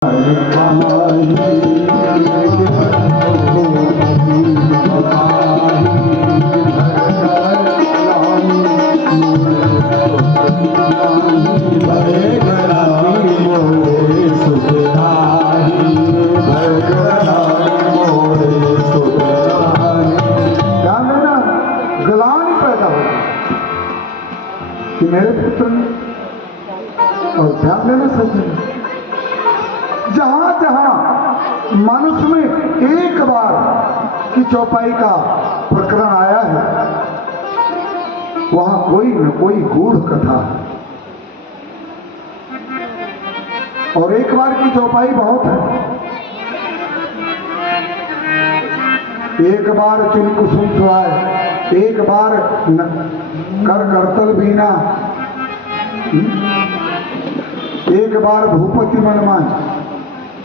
कि मेरे पुत्र ने, और ध्यान देना सज्जन, जहां जहां मनुष्य में एक बार की चौपाई का प्रकरण आया है वहां कोई न कोई गूढ़ कथा है। और एक बार की चौपाई बहुत है। एक बार चुन कुसुम सुहाए, एक बार कर करतल बीना, एक बार भूपति मनमान,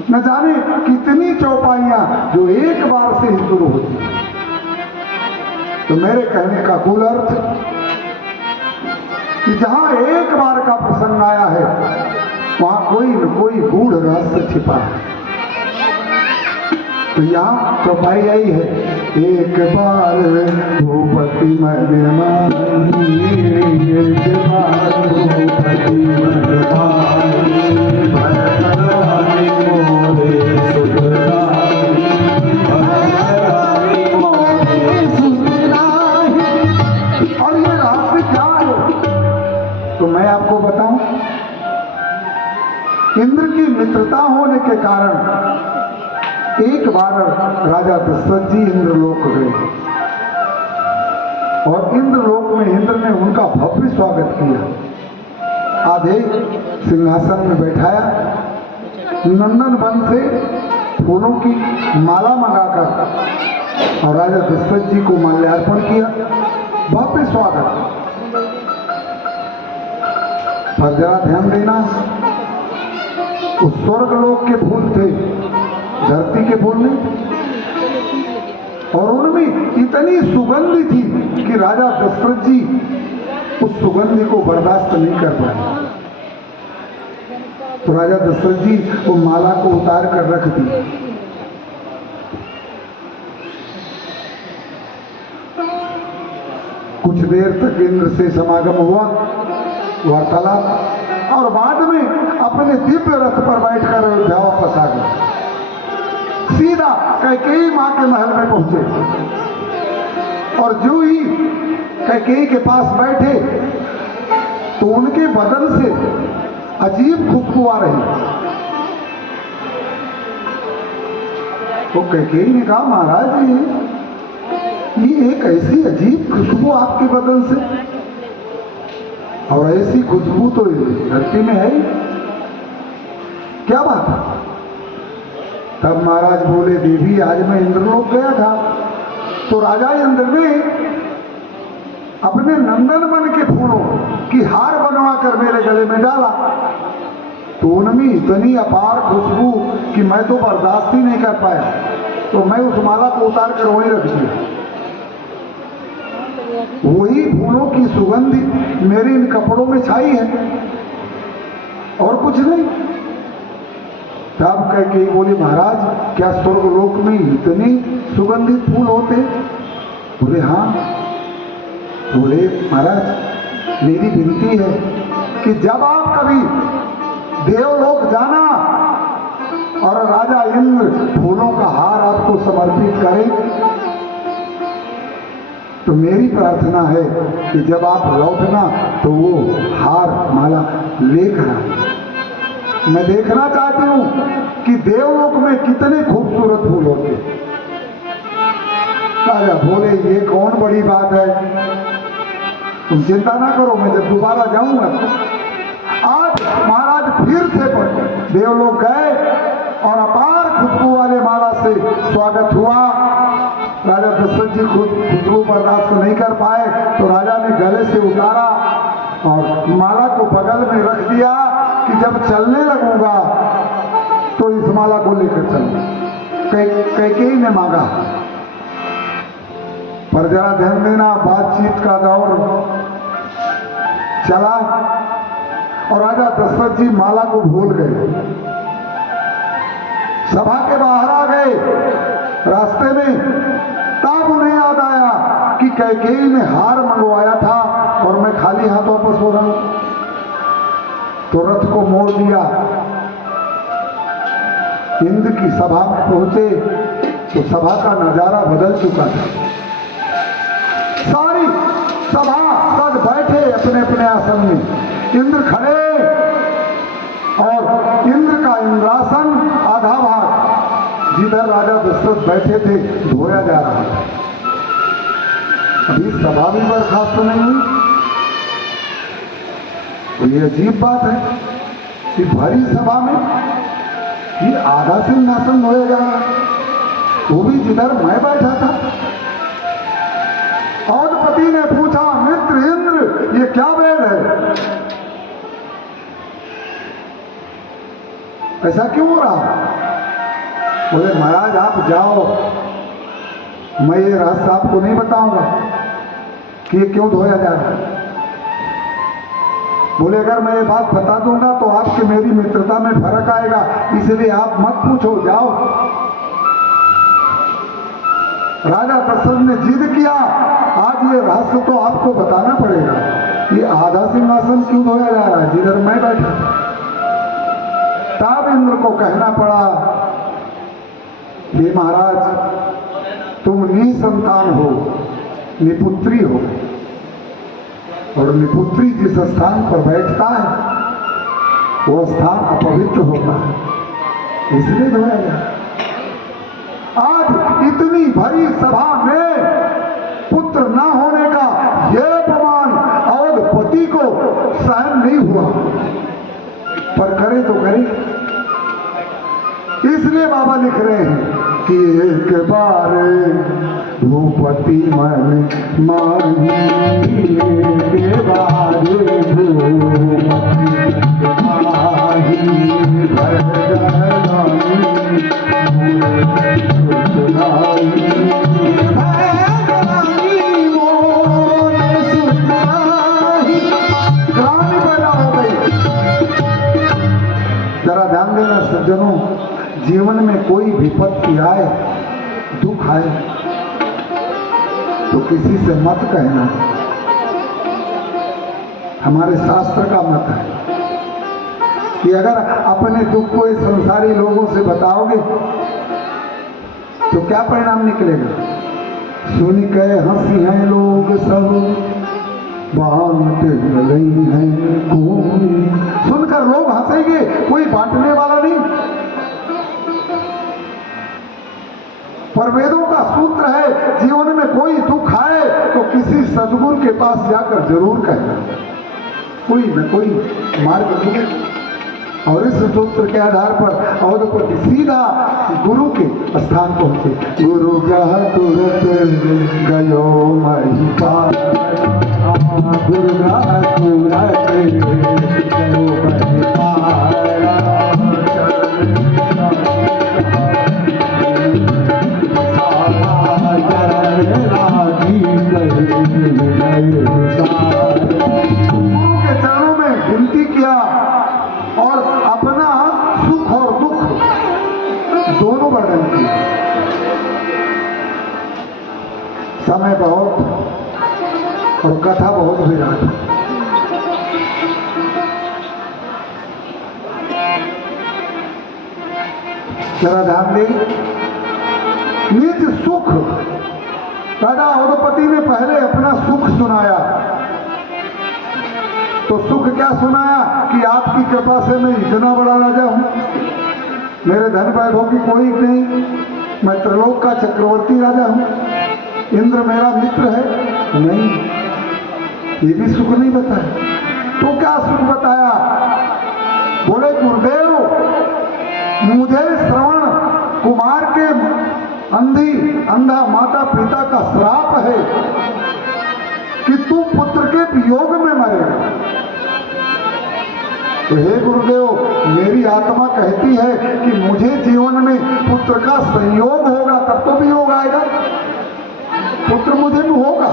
न जाने कितनी चौपाइयां जो एक बार से ही शुरू होती। तो मेरे कहने का कुल अर्थ कि जहां एक बार का प्रसंग आया है वहां कोई न कोई गूढ़ रहस्य छिपा है। तो यहाँ चौपाई आई है, एक बार भूपति मनमान, एक बार भूपति मनमान, भरतरानी मोरे सुधराई, भरतरानी मोरे सुधराई। और ये रहस्य क्या है तो मैं आपको बताऊं। इंद्र की मित्रता होने के कारण एक बार राजा दशरथ जी इंद्रलोक गए और इंद्रलोक में इंद्र ने उनका भव्य स्वागत किया। आधे सिंहासन में बैठाया, नंदन वन से फूलों की माला मंगाकर और राजा दशरथ जी को माल्यार्पण किया। भव्य स्वागत। पर जरा ध्यान देना, उस स्वर्गलोक के फूल थे, धरती के फूल नहीं, और उनमें इतनी सुगंध थी कि राजा दशरथ जी उस सुगंध को बर्दाश्त नहीं कर पाए। तो राजा दशरथ जी वो माला को उतार कर रख दी। कुछ देर तक इंद्र से समागम हुआ, वार्तालाप, और बाद में अपने दिव्य रथ पर बैठकर अयोध्या वापस आ गए। सीधा कैकेयी मां के महल में पहुंचे और जो ही कैकेयी के पास बैठे तो उनके बदन से अजीब खुशबू आ रही। तो कैकेयी ने कहा, महाराज ये एक ऐसी अजीब खुशबू आपके बदन से, और ऐसी खुशबू तो धरती में है, क्या बात है? तब महाराज बोले, देवी आज मैं इंद्रलोक गया था तो राजा इंद्र ने अपने नंदनवन के फूलों की हार बनवा कर मेरे गले में डाला। तो उनमें इतनी अपार खुशबू कि मैं तो बर्दाश्त ही नहीं कर पाया, तो मैं उस माला को उतार कर वहीं रख दिया। वही फूलों की सुगंध मेरे इन कपड़ों में छाई है और कुछ नहीं। तब कह के बोले, महाराज क्या स्वर्गलोक में इतने सुगंधित फूल होते? बोले हाँ। बोले महाराज मेरी विनती है कि जब आप कभी देवलोक जाना और राजा इंद्र फूलों का हार आपको समर्पित करें तो मेरी प्रार्थना है कि जब आप लौटना तो वो हार माला लेकर आए। मैं देखना चाहती हूं कि देवलोक में कितने खूबसूरत फूल होते। राजा बोले, ये कौन बड़ी बात है, तुम चिंता ना करो, मैं जब दोबारा जाऊंगा। आज महाराज फिर से देवलोक गए और अपार खुशबू वाले माला से स्वागत हुआ। राजा दशरथ जी खुशबू बर्दाश्त नहीं कर पाए तो राजा ने गले से उतारा और माला को बगल में रख दिया कि जब चलने लगूंगा तो इस माला को लेकर चलना। कैकेयी ने मांगा। पर जरा ध्यान देना, बातचीत का दौर चला और राजा दशरथ जी माला को भूल गए। सभा के बाहर आ गए रास्ते में, तब उन्हें याद आया कि कैकेयी ने हार मंगवाया था और मैं खाली हाथ वापस हो रहा हूं। तो रथ को मोड़ दिया, इंद्र की सभा में पहुंचे तो सभा का नजारा बदल चुका था। सारी सभा सब बैठे अपने अपने आसन में, इंद्र खड़े और इंद्र का इंद्रासन आधा भाग जिधर राजा दशरथ बैठे थे धोया जा रहा था। अभी सभा भी बर्खास्त नहीं हुई। तो ये अजीब बात है कि भरी सभा में ये आधा सिंहासन धोया जा रहा है, वो भी जिधर मैं बैठा था। औधपति ने पूछा, मित्र इंद्र ये क्या वेद है, ऐसा क्यों हो रहा? बोले महाराज आप जाओ, मैं ये रहस्य आपको नहीं बताऊंगा कि ये क्यों धोया जा रहा है। बोले अगर मैं ये बात बता दूंगा तो आपसे मेरी मित्रता में फर्क आएगा, इसलिए आप मत पूछो, जाओ। राजा दशरथ ने जिद किया, आज ये रहस्य तो आपको बताना पड़ेगा, ये आधा सिंहासन क्यों धोया जा रहा है जिधर मैं बैठा था। तब इंद्र को कहना पड़ा, हे महाराज तुम निसंतान हो, निपुत्री हो, और निपुत्री जिस स्थान पर बैठता है वो स्थान अपवित्र होता है, इसलिए धोया गया। आज इतनी भरी सभा में पुत्र न होने का यह अपमान औधपति को सहन नहीं हुआ, पर करे तो करे। इसलिए बाबा लिख रहे हैं कि एक बार भूपति मन माही, एक बार भूपति माही, जरा ध्यान देना सज्जनों, जीवन में कोई विपत्ति आए, दुख आए तो किसी से मत कहना। हमारे शास्त्र का मत है कि अगर अपने दुख को इस संसारी लोगों से बताओगे तो क्या परिणाम निकलेगा। सुन के हंसी हैं लोग सब, बांट नहीं है कोई। सुनकर लोग हंसेंगे, कोई बांटने वाला नहीं। पर वेदों का सूत्र है, जीवन में कोई दुख आए तो किसी सद्गुरु के पास जाकर जरूर कहना, कोई न कोई मार्ग मिलेगा। और इस सूत्र के आधार पर औधपति सीधा गुरु के स्थान पहुंचे। गुरु ग्रह तुरंत गयो महिपाल, गुरु ग्रह तुरंत गयो महिपाल। के चरणों में विनती किया और अपना सुख और दुख दोनों वर्णन किए। समय बहुत और कथा बहुत विराट। जरा ध्यान दें, निज सुख, राजा औधपति ने पहले अपना सुख सुनाया। तो सुख क्या सुनाया कि आपकी कृपा से मैं इतना बड़ा राजा हूं, मेरे धन वैभव की कोई नहीं, मैं त्रिलोक का चक्रवर्ती राजा हूं, इंद्र मेरा मित्र है। नहीं, ये भी सुख नहीं बताया। तो क्या सुख बताया? बोले गुरुदेव, मुझे श्रवण कुमार के अंधा माता पिता का श्राप है कि तू पुत्र के वियोग में मरेगा। तो हे गुरुदेव, मेरी आत्मा कहती है कि मुझे जीवन में पुत्र का संयोग होगा, तब तो वियोग आएगा, पुत्र मुझे भी होगा।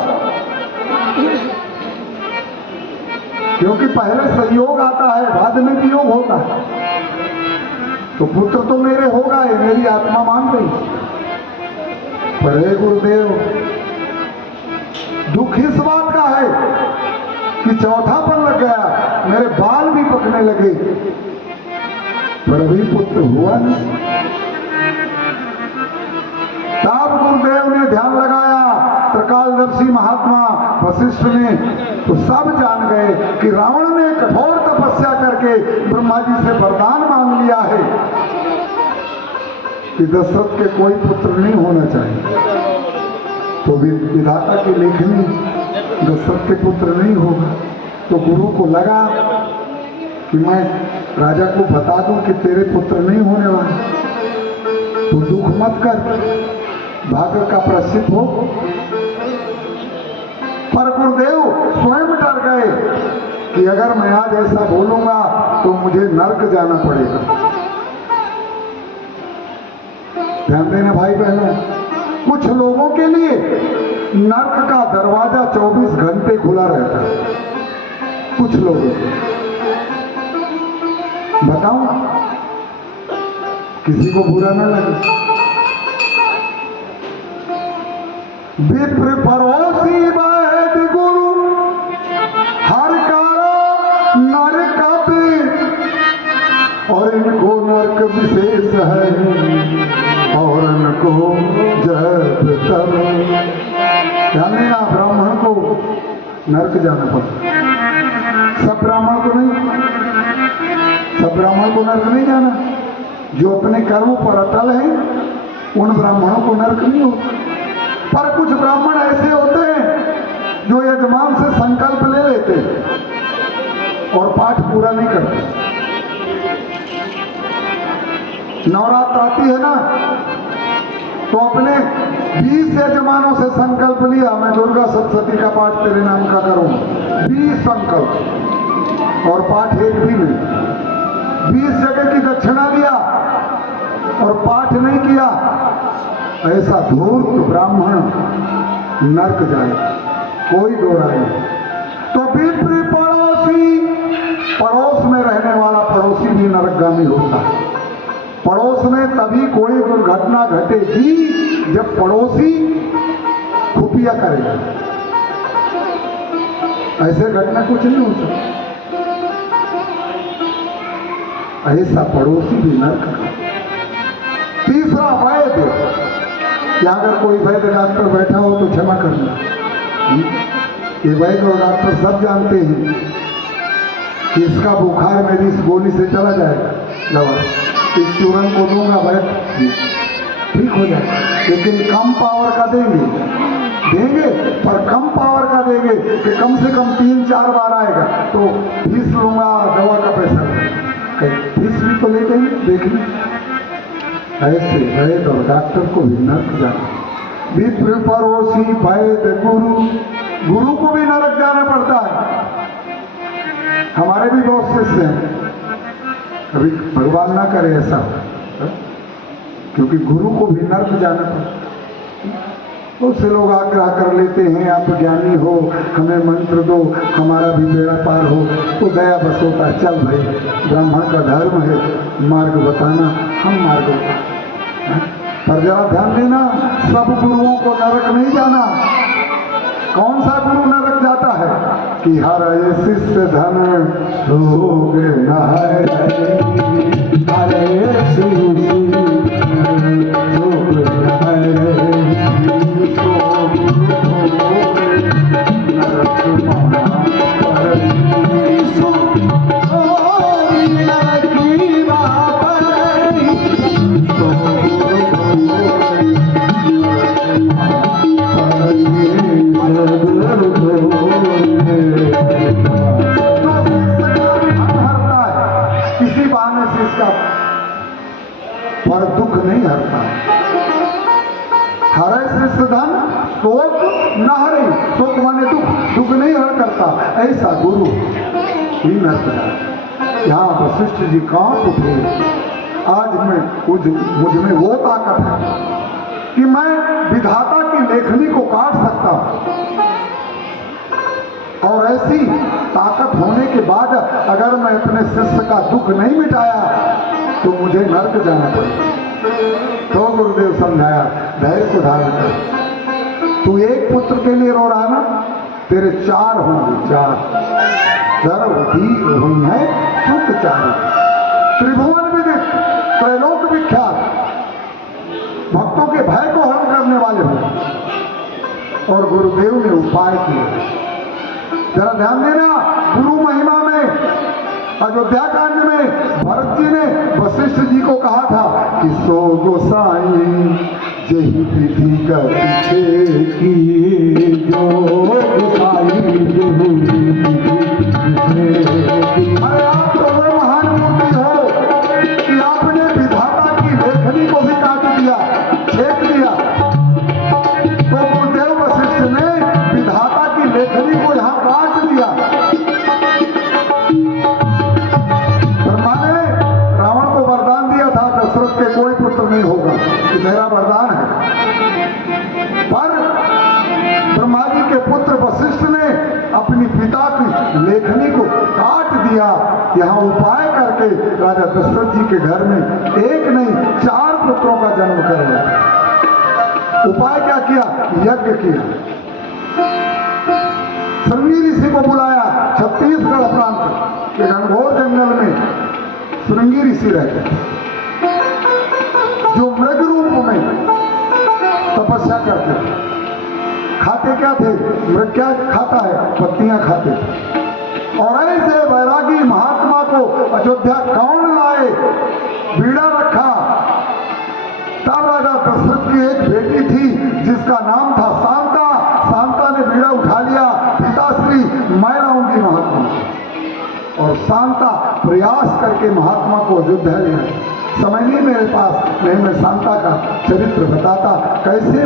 क्योंकि पहले संयोग आता है, बाद में वियोग होता है। तो पुत्र तो मेरे होगा ही, मेरी आत्मा मान गई। पर हे गुरुदेव, दुख इस बात का है कि चौथापन लग गया, मेरे बाल भी पकने लगे, पर अभी पुत्र हुआ नहीं। तब गुरुदेव ने ध्यान लगाया, त्रिकालदर्शी महात्मा वशिष्ठ ने, तो सब जान गए कि रावण ने कठोर तपस्या करके ब्रह्मा जी से वरदान मांग लिया है कि दशरथ के कोई पुत्र नहीं होना चाहिए। तो विधाता की लेखनी दशरथ के पुत्र नहीं होगा। तो गुरु को लगा कि मैं राजा को बता दूं कि तेरे पुत्र नहीं होने वाले, तो दुख मत कर, भाग्य का प्रसिद्ध हो। पर गुरुदेव स्वयं डर गए कि अगर मैं आज ऐसा बोलूंगा तो मुझे नर्क जाना पड़ेगा। ध्यान देना भाई बहनों, कुछ लोगों के लिए नर्क का दरवाजा 24 घंटे खुला रहता है। कुछ लोगों को बताऊं, किसी को बुरा ना लगे। विप्र परोसी वैद गुरु हर कारो नरक, और इनको नरक विशेष है और इनको जब तब। यानी ना ब्राह्मण को नरक जाना पड़ता, सब ब्राह्मण को नहीं, सब ब्राह्मण को नरक नहीं जाना। जो अपने कर्मों पर अटल है उन ब्राह्मणों को नरक नहीं होता। पर कुछ ब्राह्मण ऐसे होते हैं जो यजमान से संकल्प ले लेते और पाठ पूरा नहीं करते। नवरात्र आती है ना, तो अपने 20 यजमानों से संकल्प लिया, मैं दुर्गा सप्तशती का पाठ तेरे नाम का करूंगा, 20 संकल्प, और पाठ एक भी नहीं। 20 जगह की दक्षिणा दिया और पाठ नहीं किया, ऐसा धूर्त ब्राह्मण नरक जाए, कोई दो राय नहीं। तो विप्र पड़ोसी, पड़ोस में रहने वाला पड़ोसी भी नरकगामी होता है। पड़ोस में तभी कोई दुर्घटना घटेगी जब पड़ोसी खुफिया करेगा, ऐसे घटना कुछ नहीं हो सकता। ऐसा पड़ोसी भी नरक का। तीसरा वैद्य, या अगर कोई वैद्य डॉक्टर बैठा हो तो क्षमा करना, ये वैद्य और डॉक्टर सब जानते हैं कि इसका बुखार मेरी इस गोली से चला जाएगा, दवा इस चूरन को दूंगा वैद्य ठीक हो जाएगा, लेकिन कम पावर का देंगे पर कम पावर का देंगे कि कम से कम 3-4 बार आएगा, तो फीस लूंगा, दवा का पैसा फीस भी तो लेते हैं। देखिए ऐसे वैद्य और डॉक्टर को भी नरक जाना। विप्र परोसी वैद्य गुरु, गुरु को भी नरक जाना पड़ता है। हमारे भी बहुत शिष्य हैं, कभी भगवान ना करे ऐसा, क्योंकि गुरु को भी नरक जाना पड़ता है। बहुत से लोग आग्रह कर लेते हैं, आप ज्ञानी हो, हमें मंत्र दो, हमारा भी बेड़ा पार हो, तो दया बस होता है, चल भाई ब्राह्मण का धर्म है मार्ग बताना, हम मार्ग बताना। पर जरा ध्यान देना, सब गुरुओं को नरक नहीं जाना। कौन सा गुरु नरक जाता है कि हर शिष्य धन रोग न है, हरे शिष्य रोग न है, किसी बहाने से इसका पर दुख नहीं हरता। हरे श्रेष्ठ धन शोक न हरे, शोक माने दुख, दुख नहीं हर करता, ऐसा गुरु ही नरक जाए। यहाँ वशिष्ठ जी कांप उठे, आज मुझ में वो ताकत है कि मैं विधाता की लेखनी को काट सकता हूं, और ऐसी ताकत होने के बाद अगर मैं अपने शिष्य का दुख नहीं मिटाया तो मुझे नर्क जाना पड़ेगा। तो गुरुदेव समझाया, धैर्य को धारण कर, तू एक पुत्र के लिए रो रहा ना, तेरे 4 होंगे, 4 गर्भ धीर हुई है सुख चारी, त्रिभुवन विदित त्रैलोक विख्यात, भक्तों के भय को हरण करने वाले हो। और गुरुदेव ने उपाय किए, जरा ध्यान देना, गुरु महिमा में अयोध्या कांड में भरत जी ने वशिष्ठ जी को कहा था कि सो गोसाई जही विधि का पीछे की, जो गोसाई अरे आप तो वो महान मूर्ति हो कि आपने विधाता की लेखनी को भी काट दिया, छेक दिया। तो गुरुदेव वशिष्ठ ने विधाता की लेखनी को यहाँ काट दिया। ब्रह्मा ने रावण को वरदान दिया था, दशरथ के कोई पुत्र नहीं होगा, ये मेरा वरदान है। पर ब्रह्मा जी के पुत्र वशिष्ठ ने अपनी पिता की लेखनी को काट दिया। यहाँ उपाय करके राजा दशरथ जी के घर में एक नहीं 4 पुत्रों का जन्म कर दिया। उपाय क्या किया? यज्ञ किया। श्रृंगी ऋषि को बुलाया, छत्तीसगढ़ प्रांत के घनघोर जंगल में श्रृंगी ऋषि रहते थे, जो मृग रूप में तपस्या करते थे। खाते क्या थे? मृग क्या खाता है? पत्तियां खाते थे। और ऐसे वैरागी महात्मा को अयोध्या कौन लाए? बीड़ा रखा। तब राजा दशरथ की एक बेटी थी जिसका नाम था शांता। शांता ने बीड़ा उठा लिया, पिताश्री मैं लाऊंगी महात्मा को। और शांता प्रयास करके महात्मा को अयोध्या ले आई। समय नहीं मेरे पास, नहीं मैं शांता का चरित्र बताता कैसे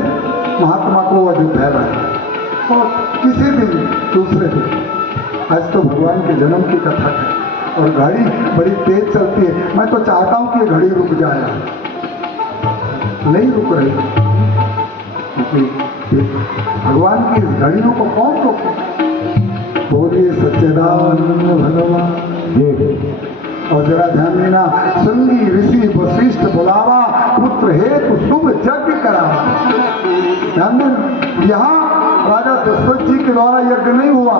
महात्मा को अयोध्या लाए। और किसी दिन दूसरे दिन, आज तो भगवान के जन्म की कथा है और घड़ी बड़ी तेज चलती है। मैं तो चाहता हूं कि ये घड़ी रुक जाए, नहीं रुक रही, क्योंकि भगवान की इस घड़ियों को कौन रोके? बोलिए सच्चिदानंद भगवान। और जरा ध्यान देना, श्रृंगी ऋषि वशिष्ठ बुलावा, पुत्र हेतु शुभ यज्ञ करावा। ध्यान देना, यहाँ राजा दशरथ जी के द्वारा यज्ञ नहीं हुआ।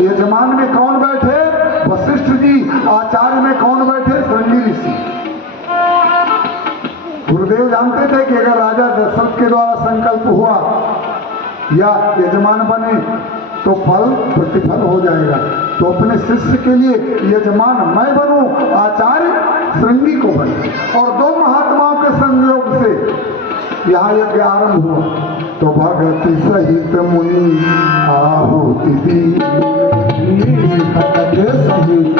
यजमान में कौन बैठे? वशिष्ठ जी। आचार्य में कौन बैठे? श्रृंगी ऋषि। गुरुदेव जानते थे कि अगर राजा दशरथ के द्वारा संकल्प हुआ या यजमान बने तो फल प्रतिफल हो जाएगा। तो अपने शिष्य के लिए यजमान मैं बनूं, आचार्य श्रृंगी को बने। और 2 महात्माओं के संयोग से यहाँ यज्ञ आरंभ हुआ। तो भगति सहित मुनि आहुति दी, भगति सहित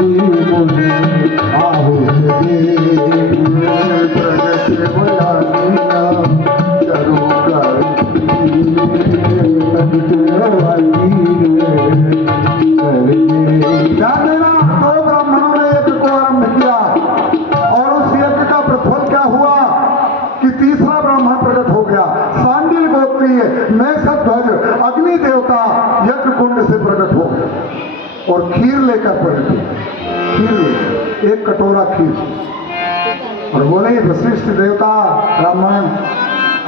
मुनि आहुति दी, प्रगति बुलानिया चरु ध्यान देना, 2 ब्राह्मणों ने यज्ञ को आरंभ किया और उस यज्ञ का प्रतिफल क्या हुआ कि तीसरा ब्राह्मण प्रकट हो गया। सांडिल गोत्रीय मेषध्वज अग्नि देवता यज्ञ कुंड से प्रकट हो गए और खीर लेकर प्रकट हुए। खीर लेकर 1 कटोरा खीर और बोले, वशिष्ठ देवता ब्राह्मण,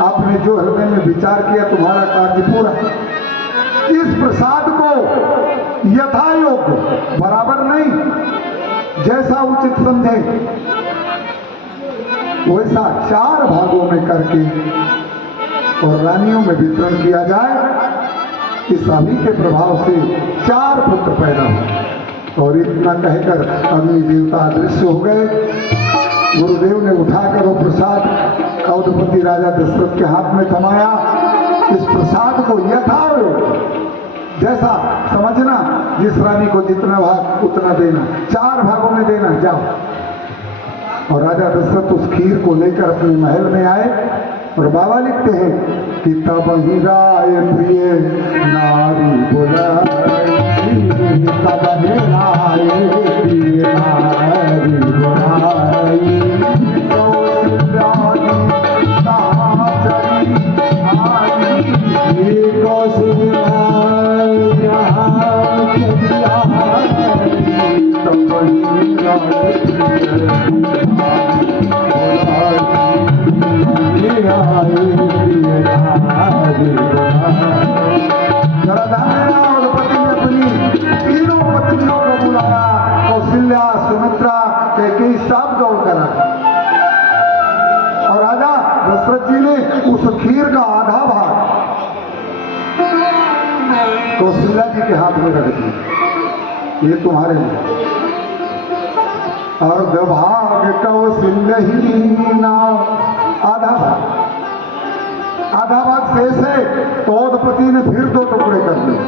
आपने जो हृदय में विचार किया तुम्हारा कार्य पूरा। इस प्रसाद को यथा योग्य, बराबर नहीं, जैसा उचित समझे वैसा 4 भागों में करके और रानियों में वितरण किया जाए। इस अभी के प्रभाव से 4 पुत्र पैदा हुए। और इतना कहकर अग्नि देवता अदृश्य हो गए। गुरुदेव ने उठाकर वो प्रसाद अवधपति राजा दशरथ के हाथ में थमाया। इस प्रसाद को यथावत जैसा समझना, जिस रानी को जितना भाग उतना देना, 4 भागों में देना, जाओ। और राजा दशरथ उस खीर को लेकर अपने महल में आए और बाबा लिखते हैं कि तब ही राय प्रिय नारी बुलाई, तब ही राय प्रिय नारी बुलाई, जरा ध्यान देना, द्रौपदी ने अपनी तीनों पत्नियों को बुलाया, कौशल्या, सुमित्रा, कैकेयी सब दौड़ कर आए। और राजा दशरथ जी ने उस खीर का आधा भाग कौशल्या जी के हाथ में रख दिया, ये तुम्हारे लिए। और भाग कौशल्य ही नाव, आधा भाग शेष है। तो द्रौपदी ने फिर 2 टुकड़े कर दिए,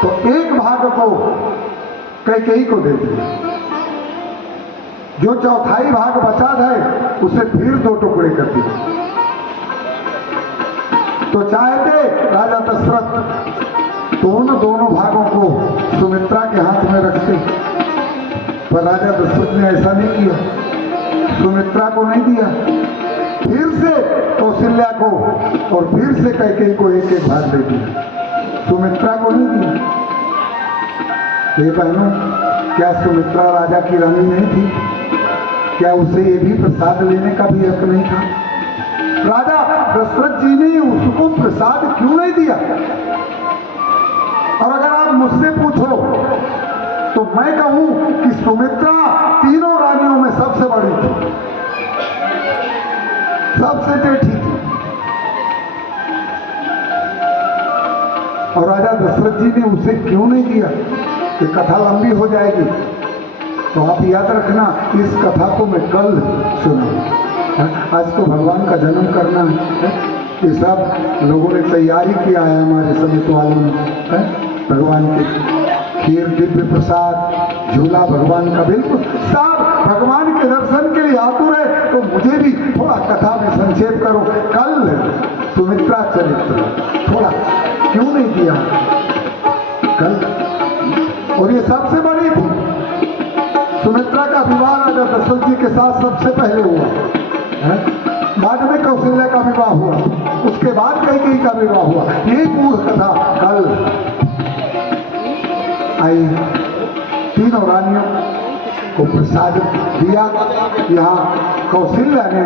तो एक भाग को कैकेयी को दे दिया, जो चौथाई भाग बचा है उसे फिर 2 टुकड़े कर दिए। तो चाहते राजा दशरथ दोनों भागों को सुमित्रा के हाथ में रखते, पर राजा दशरथ ने ऐसा नहीं किया, सुमित्रा को नहीं दिया, फिर से कौशल्या को और फिर से कैकेयी को एक एक भाग दे दिया, सुमित्रा को नहीं दिया। ये बहनों, क्या सुमित्रा राजा की रानी नहीं थी? क्या उसे ये भी प्रसाद लेने का भी हक नहीं था? राजा दशरथ जी ने उसको प्रसाद क्यों नहीं दिया? और अगर आप मुझसे पूछो तो मैं कहूं कि सुमित्रा तीनों रानियों में सबसे बड़ी थी, सबसे जेठी थी। और राजा दशरथ जी ने उसे क्यों नहीं दिया? कि कथा लंबी हो जाएगी, तो आप याद रखना, इस कथा को मैं कल सुनाऊंगा। आज तो भगवान का जन्म करना है, ये सब लोगों ने तैयारी किया है, हमारे समिति वालों ने भगवान के खीर, दिव्य प्रसाद, झूला भगवान का, बिल्कुल सब भगवान के दर्शन के लिए आतुर है। तो मुझे भी थोड़ा कथा में संक्षेप करो। कल सुमित्रा चरित्र थोड़ा क्यों नहीं दिया कल? और ये सबसे बड़ी थी। सुमित्रा का विवाह राजा दशरथ जी के साथ सबसे पहले हुआ है, बाद में कौशल्या का विवाह हुआ, उसके बाद कैकेयी का विवाह हुआ। यही पूर्ण कथा कल आई। तीनों रानियों को प्रसाद दिया। यहाँ कौशल्या ने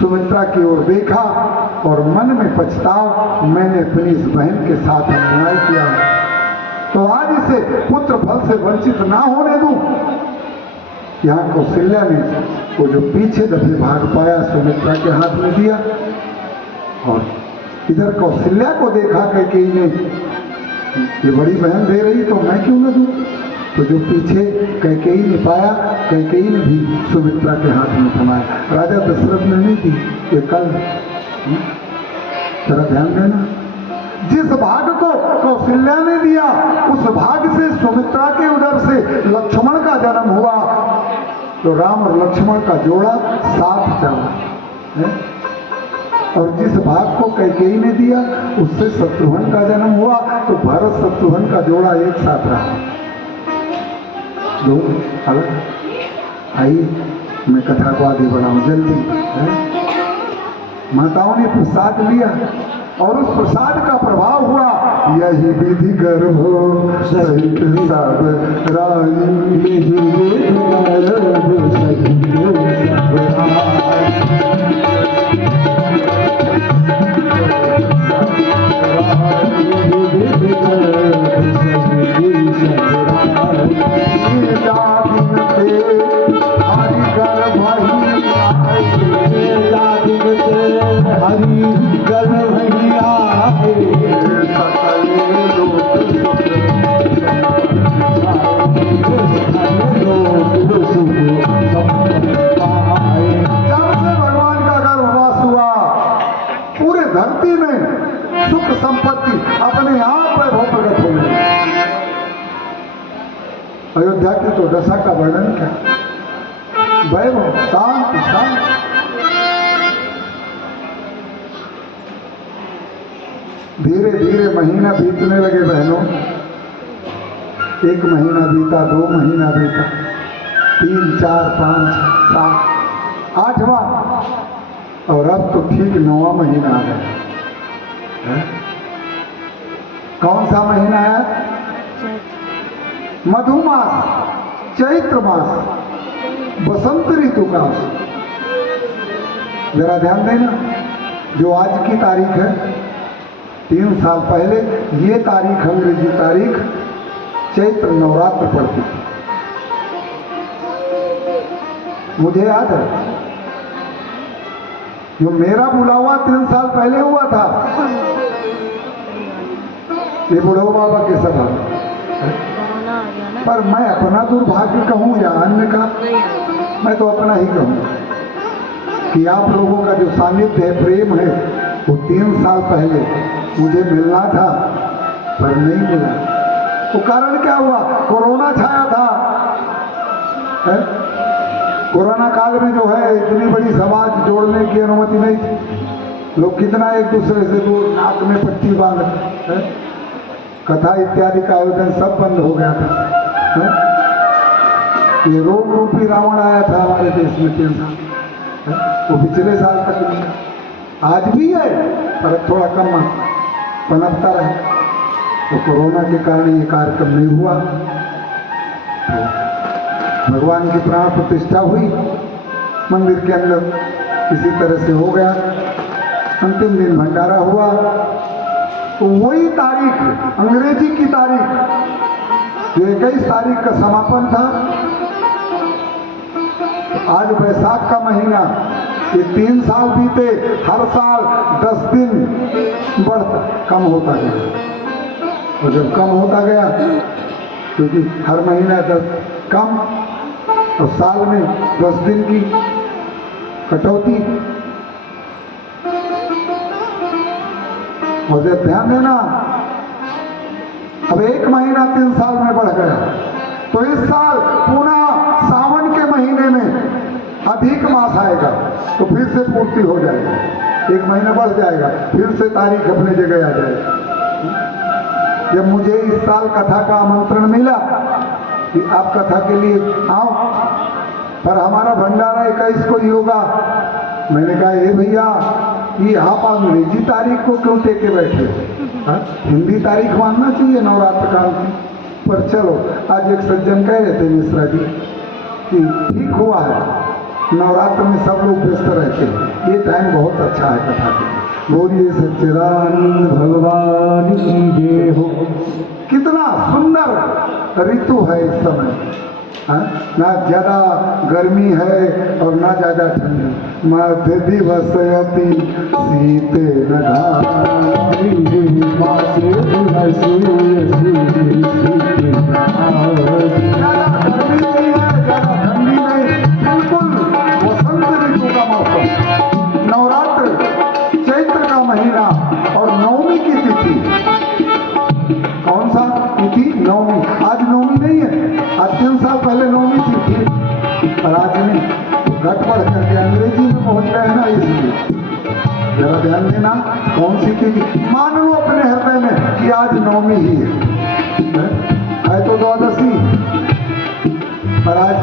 सुमित्रा की ओर देखा और मन में पछताव, मैंने अपनी इस बहन के साथ अन्याय किया, तो आज इसे पुत्र फल से वंचित ना होने दूं। यहाँ कौशल्या ने वो जो पीछे दबे भाग पाया सुमित्रा के हाथ में दिया, और इधर कौशल्या को देखा कैकेयी ने, ये बड़ी बहन दे रही तो मैं क्यों न दूं? तो जो पीछे कैकेयी ने पाया, कैकेयी ने भी सुमित्रा के हाथ में थमाया। राजा दशरथ ने नहीं दी, ये कल जरा ध्यान देना। जिस भाग को कौशल्या ने दिया, उस भाग से सुमित्रा के उदर से लक्ष्मण का जन्म हुआ। तो राम और लक्ष्मण का जोड़ा साथ चला। और जिस भाग को कैकेयी ने दिया, उससे शत्रुघ्न का जन्म हुआ। तो भरत शत्रुघ्न का जोड़ा एक साथ रहा। दो अलग। आइए मैं कथा को आगे बढ़ाऊं जल्दी। माताओं ने प्रसाद लिया और उस प्रसाद का प्रभाव हुआ, यही विधि गर्भो सहित सब रानी, धरती में सुख संपत्ति अपने आप वैभव प्रकट हो गई। अयोध्या की तो दशा का वर्णन क्या, वैभव, शांति शांति। धीरे धीरे महीना बीतने लगे बहनों। 1 महीना बीता, 2 महीना बीता, 3, 4, 5, 7, 8वां, और अब तो ठीक 9वां महीना आ गया। कौन सा महीना है? मधुमास, चैत्र मास, बसंत ऋतु का। जरा ध्यान देना, जो आज की तारीख है 3 साल पहले ये तारीख, अंग्रेजी तारीख, चैत्र नवरात्र पड़ती थी। मुझे याद है जो मेरा बुलावा 3 साल पहले हुआ था, ये बुढ़ो बाबा के सभा, पर मैं अपना दुर्भाग्य कहूँ या अन्य का, मैं तो अपना ही कहूँ कि आप लोगों का जो सानिध्य है, प्रेम है, वो 3 साल पहले मुझे मिलना था पर नहीं मिला। वो कारण क्या हुआ? कोरोना छाया था। कोरोना काल में जो है इतनी बड़ी समाज जोड़ने की अनुमति नहीं थी। लोग कितना एक दूसरे से दूर, नाक में पट्टी बांध, कथा इत्यादि का आयोजन सब बंद हो गया था। ये रोग रूपी रावण आया था हमारे देश में 3 साल, वो पिछले साल तक नहीं, आज भी है पर थोड़ा कम पनपता रहे। तो कोरोना के कारण ये कार्यक्रम नहीं हुआ। तो भगवान की प्राण प्रतिष्ठा हुई मंदिर के अंदर, किसी तरह से हो गया। अंतिम दिन भंडारा हुआ। तो वही तारीख, अंग्रेजी की तारीख जो 21 तारीख का समापन था, आज वैशाख का महीना, ये 3 साल बीते, हर साल 10 दिन बढ़ता कम होता गया। और जब कम होता गया, क्योंकि हर महीना 10 कम और साल में 10 दिन की कटौती, और जब ध्यान देना अब 1 महीना 3 साल में बढ़ गया। तो इस साल पुनः सावन के महीने में अधिक मास आएगा तो फिर से पूर्ति हो जाएगी, 1 महीना बढ़ जाएगा, फिर से तारीख अपने जगह आ जाएगी। जब मुझे इस साल कथा का आमंत्रण मिला कि आप कथा के लिए आओ, पर हमारा भंडारा 21 को ही होगा, मैंने कहा हे भैया, ये आप अंग्रेजी तारीख को क्यों टेके बैठे? हिंदी तारीख मानना चाहिए नवरात्र काल की। पर चलो, आज एक सज्जन कह रहे थे मिश्रा जी कि ठीक हुआ है, नवरात्र में सब लोग व्यस्त रहते हैं, ये टाइम बहुत अच्छा है कथा के लिए। बोलिए सच्चिदानंद भगवान की जय हो। कितना सुंदर ऋतु है इस समय, ना ज्यादा गर्मी है और ना ज्यादा ठंडी। मध्य दिवसयति सीते नवरात्र चैत्र का महीना और नवमी की तिथि, कौन सा तिथि? नवमी। आज नवमी नहीं है, आज 3 साल पहले नवमी थी, पर आज नहीं, घट बढ़ करके अंग्रेजी में पहुंच गए ना, इसलिए जरा ध्यान देना। कौन सी तिथि? मान लो अपने हृदय में कि आज नवमी ही है तो द्वादशी, पर आज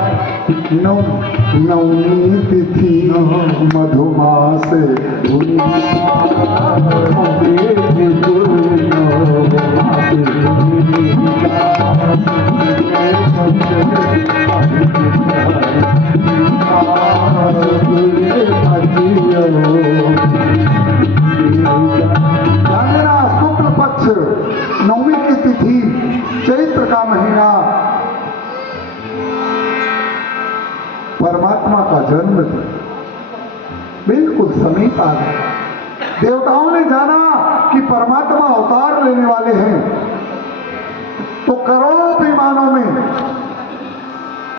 नवमी तिथि मधुमास शुक्ल पक्ष नवमी की तिथि, चैत्र का महीना, परमात्मा का जन्म बिल्कुल समीप आ गया। देवताओं ने जाना कि परमात्मा अवतार लेने वाले हैं, तो करोड़ों विमानों में